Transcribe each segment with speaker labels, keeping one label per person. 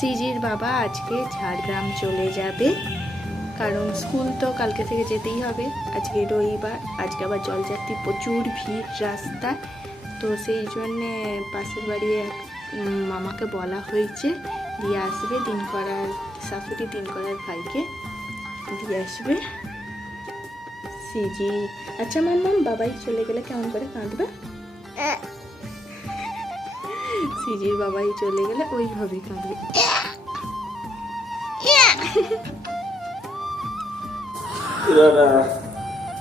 Speaker 1: সিজির বাবা আজকে ঝাড়গ্রাম চলে যাবে। কারণ স্কুল তো কালকে থেকে যেতেই হবে। আজকে রবিবার আজকে আবার জলযাত্রী প্রচুর ভিড় রাস্তা। তো সেই জন্যে পাশের বাড়ি এক মামাকে বলা হয়েছে দিয়ে আসবে দিন করার শাশুড়ি দিন করার ভাইকে দিয়ে আসবে। সিজি আচ্ছা মাম্মাম বাবাই চলে গেলে কেমন করে কাঁদবে? সিজির বাবাই চলে গেলে ওইভাবেই কাঁদবে।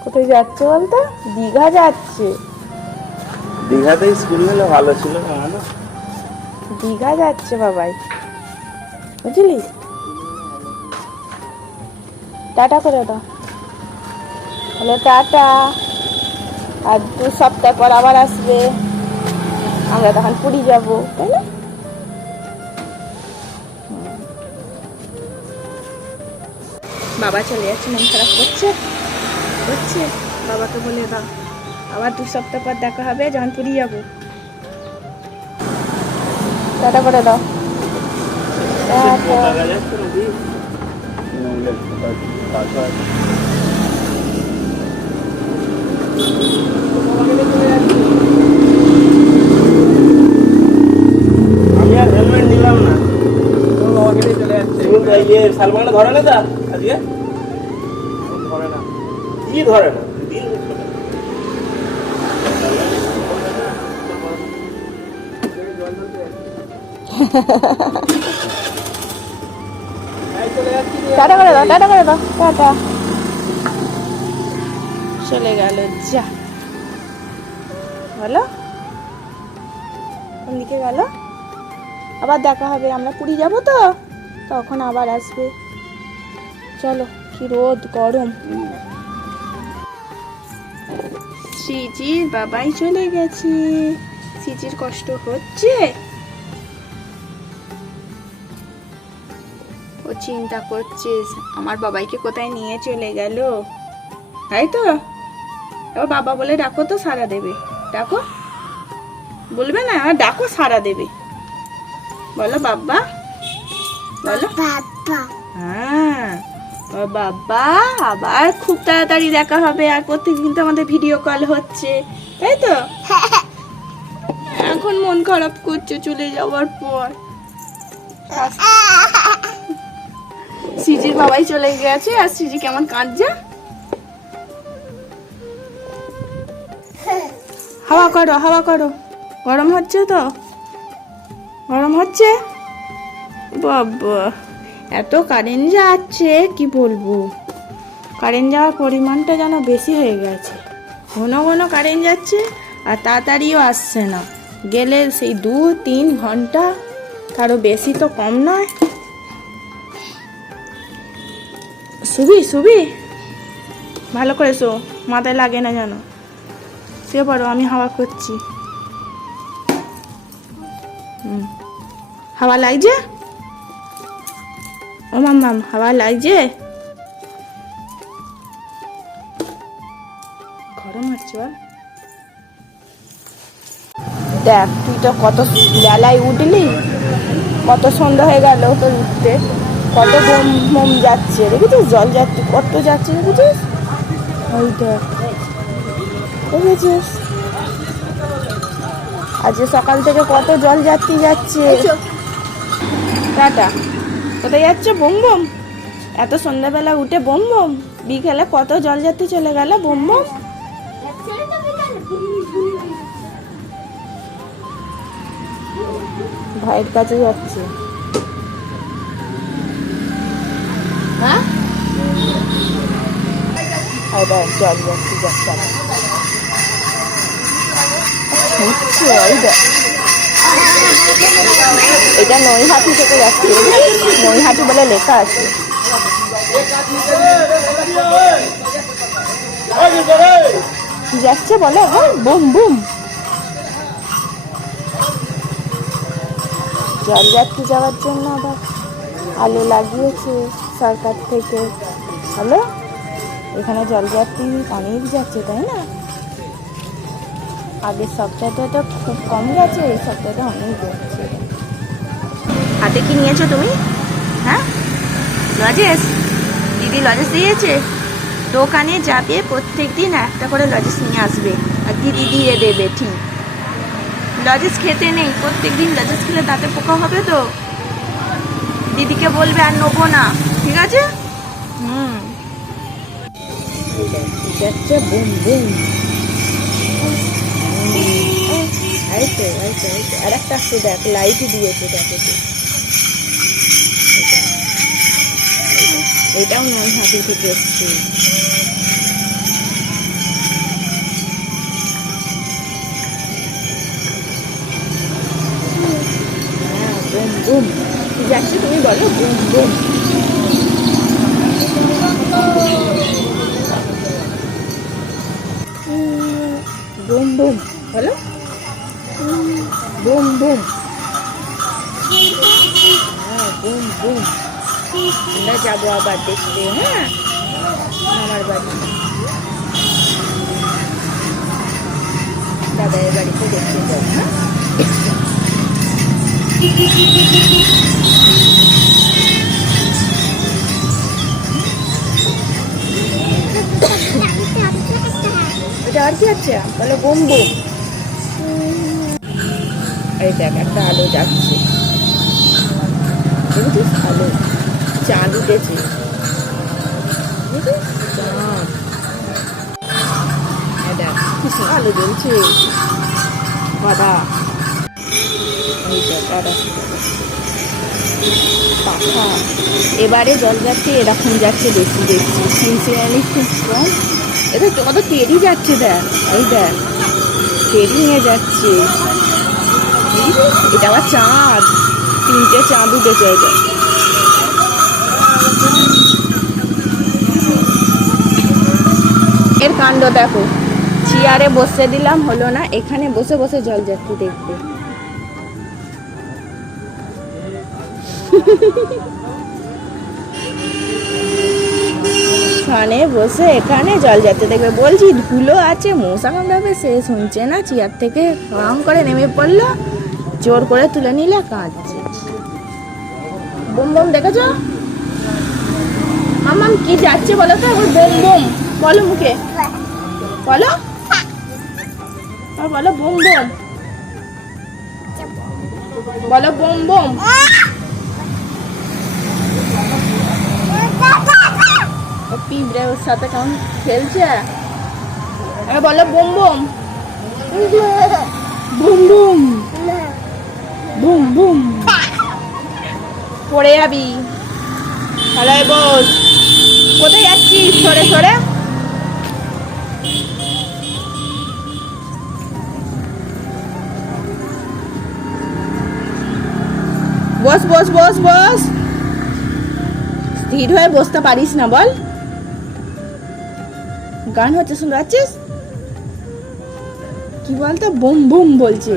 Speaker 1: কোথায় যাচ্ছে বলতো? দীঘা যাচ্ছে।
Speaker 2: দীঘাতে স্কুল হলে ভালো ছিল না
Speaker 1: দীঘা যাচ্ছে বাবাই। বুঝলি? টাটা করে দাও। হলো টাটা। আর দু সপ্তাহ পর আবার আসবে। আমরা তখন পুরী যাব তাই না? বাবা চলে যাচ্ছে, মন খারাপ করছে? করছে? বাবাকে বলে দাও। আবার দু সপ্তাহ পর দেখা হবে যখন পুরী যাব। টাটা করে দাও। টাটা
Speaker 2: টাকা যাচ্ছে নাকি নইলে টাকা আছে। আমি আর হেলমেট নিলাম না তুমি তো এই যে শালবাগানে ধরে না তা? আজকে? ধরে না। কি ধরে না?
Speaker 1: টাটা করে দাও টাটা করে দাও টাটা। চলে গেল যা। বলো কোন দিকে গেল? আবার দেখা হবে আমরা পুরী যাব তো? তখন আবার আসবে। চলো, কি রোদ, গরম। সিজির বাবাই চলে গেছে। সিজির কষ্ট হচ্ছে? ও চিন্তা করছিস আমার বাবাইকে কোথায় নিয়ে চলে গেল? তাই তো? এবার বাবা বলে, ডাকো তো সারা দেবে। ডাকো? বলবে না, ডাকো সারা দেবে। বলো, বাবা। বলো? হ্যাঁ বাবা আবার খুব তাড়াতাড়ি দেখা হবে আর প্রত্যেকদিন তো আমাদের ভিডিও কল হচ্ছে তাই তো? এখন মন খারাপ করছে চলে যাওয়ার পর। সিজির বাবাই চলে গেছে আর সিজি কেমন কাঁদছে? হাওয়া করো হাওয়া করো। গরম হচ্ছে তো? গরম হচ্ছে? বাবা, এত কারেন্ট যাচ্ছে, কি বলব? কারেন্ট যাওয়ার পরিমাণটা যেন বেশি হয়ে গেছে। ঘন ঘন কারেন্ট যাচ্ছে আর তাড়াতাড়িও আসছে না। গেলে সেই দু, তিন ঘণ্টা কারও বেশি তো কম নয়। শুবি শুবি ভালো করে শো, মাথায় লাগে না জানো সে পারো আমি হাওয়া করছি। হাওয়া লাগছে? ও মাম্মাম হাওয়া লাগছে? গরম হচ্ছে দেখ তুই তো কত বেলায় উঠলি কত সন্ধ্যা হয়ে গেল তোর উঠতে কত বোম মোম যাচ্ছে দেখেছিস? জল যাচ্ছে কত যাচ্ছে দেখেছিস? ওই দেখ দেখেছিস? আজকে সকাল থেকে কত জল যাত্রী যাচ্ছে। টাটা। কোথায় যাচ্ছে? বোম বোম? এত সন্ধ্যাবেলা উঠে বোম বোম? বিকেলে কত জল যাত্রী চলে গেল? বোম বোম? ভাইয়ের কাছে যাচ্ছে। হ্যাঁ? দেখ, জল যাচ্ছে যাচ্ছে হচ্ছে এই দেখ। এটা নৈহাটি থেকে যাচ্ছে। নৈহাটি বলে লেখা আছে। যাচ্ছে বলে হ্যাঁ বুম বুম। জল যাত্রী যাওয়ার জন্য আবার আলো লাগিয়েছে সরকার থেকে। হ্যালো? এখানে জলযাত্রী অনেক যাচ্ছে, তাই না? আগের সপ্তাহে তো খুব কম গেছে এই সপ্তাহে অনেক হাতে হাতে কি নিয়েছো তুমি? হ্যাঁ? লজেস? দিদি লজেস দিয়েছে? দোকানে যাবে প্রত্যেক দিন একটা করে লজেস নিয়ে আসবে। আর দিদি দিয়ে দেবে ঠিক। লজেস খেতে নেই প্রত্যেক দিন লজেস খেলে তাতে পোকা হবে তো। দিদিকে বলবে আর নেব না। ঠিক আছে? হুম। যাচ্ছে বুম বুম। এই তো এই তো এই তো আর একটা আসছে দেখ লাইট দিয়েছে, দেখো তো এটাও নয় হাতি থেকে এসছে। হ্যাঁ বুম বুম। যাচ্ছে তুমি বলো, boom boom. Boom boom. Boom boom হ্যাঁ বুম বুম আমরা যাব আবার দেখতে হ্যাঁ? আমার বাড়ি। দাদার বাড়িতে দেখতে যাব হ্যাঁ? এটা আর কি আছে? বলো বুম বুম এই দেখ, একটা আলো যাচ্ছে। দেখেছিস আলো। চাঁদ উঠেছে আলো জ্বলছে? বাদা পাখা এবারে জল যাচ্ছে, এরকম যাচ্ছে, বেশি দেখছি। সিনসিয়ালি খুব কম। এটা কত টেরি যাচ্ছে, দেখ। এই দেখ টেরি নিয়ে যাচ্ছে। দেখেছিস? এটা আবার চাঁদ। তিনটে চাঁদ উঠেছে এটা এর কাণ্ড দেখো। চেয়ারে বসে দিলাম, হলো না। এখানে বসে বসে জল যাত্রী দেখবে এখানে বসে, এখানে জল যাতে দেখবে বলছি, ধুলো আছে মশা কামড়াবে সে শুনছে না। চেয়ার থেকে রং করে নেমে পড়ল। জোর করে তুলে নিলে কাঁদছে। বোম বোম, দেখেছ? মামাম কি যাচ্ছে বলো তো? ওই বোম বোম, বলো মুখে। বলো? বলো বোম বোম। বলো বোম বোম। পিঁপড়ে ওর সাথে কেমন খেলছে? এবার বলো বোম বোম। Boom boom. Boom boom. পড়ে যাবি। ভালো বস কোথায় যাচ্ছিস? সরে সরে। বস বস বস বস। স্থির হয়ে বসতে পারিস না বল। গান হচ্ছে শুনতে পাচ্ছিস? কি বলতো? বুম বুম বলছে।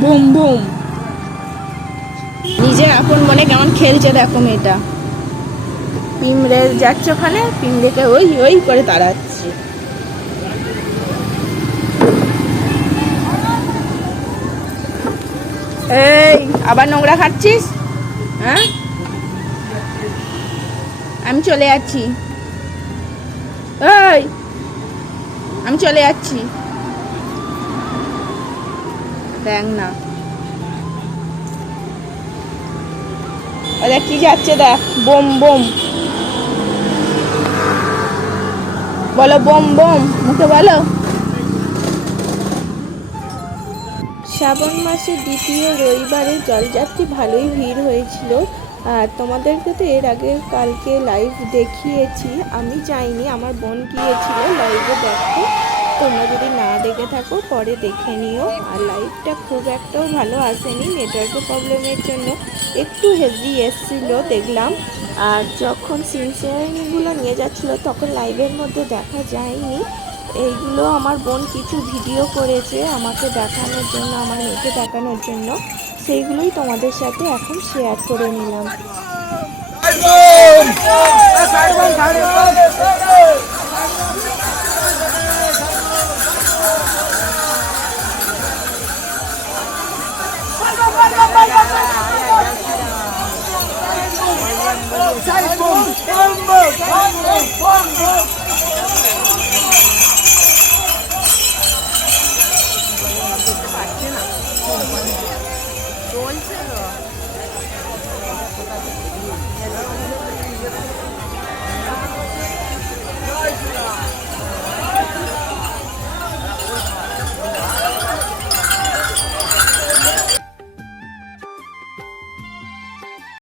Speaker 1: Boom boom. নিজের আপন মনে কেমন খেলছে দেখো মেয়েটা। পিমড়ে যাচ্ছে ওখানে পিমড়েকে ওই ওই করে তাড়াচ্ছে। এই, আবার নোংরা খাচ্ছিস? হ্যাঁ? আমি চলে যাচ্ছি। এই, আমি চলে যাচ্ছি। দেখ না। দেখ কি যাচ্ছে দেখ, বোম বোম। বলো বোম বোম, মুখে বলো। শ্রাবণ মাসের দ্বিতীয় রবিবারে জলযাত্রী ভালোই ভিড় হয়েছিল। আর তোমাদেরকে তো এর আগে কালকে লাইভ দেখিয়েছি। আমি যাইনি, আমার বোন গিয়েছিল লাইভে দেখো তোমরা যদি না দেখে থাকো পরে দেখে নিও আর লাইভটা খুব একটাও ভালো আসেনি নেটওয়ার্কের প্রবলেমের জন্য একটু হেভি এসছিল দেখলাম আর যখন সিনসিয়ারিংগুলো নিয়ে যাচ্ছিল তখন লাইভের মধ্যে দেখা যায়নি এইগুলো আমার বোন কিছু ভিডিও করেছে আমাকে দেখানোর জন্য আমার মেয়েকে দেখানোর জন্য সেইগুলোই তোমাদের সাথে এখন শেয়ার করে নিলাম
Speaker 2: Yeah.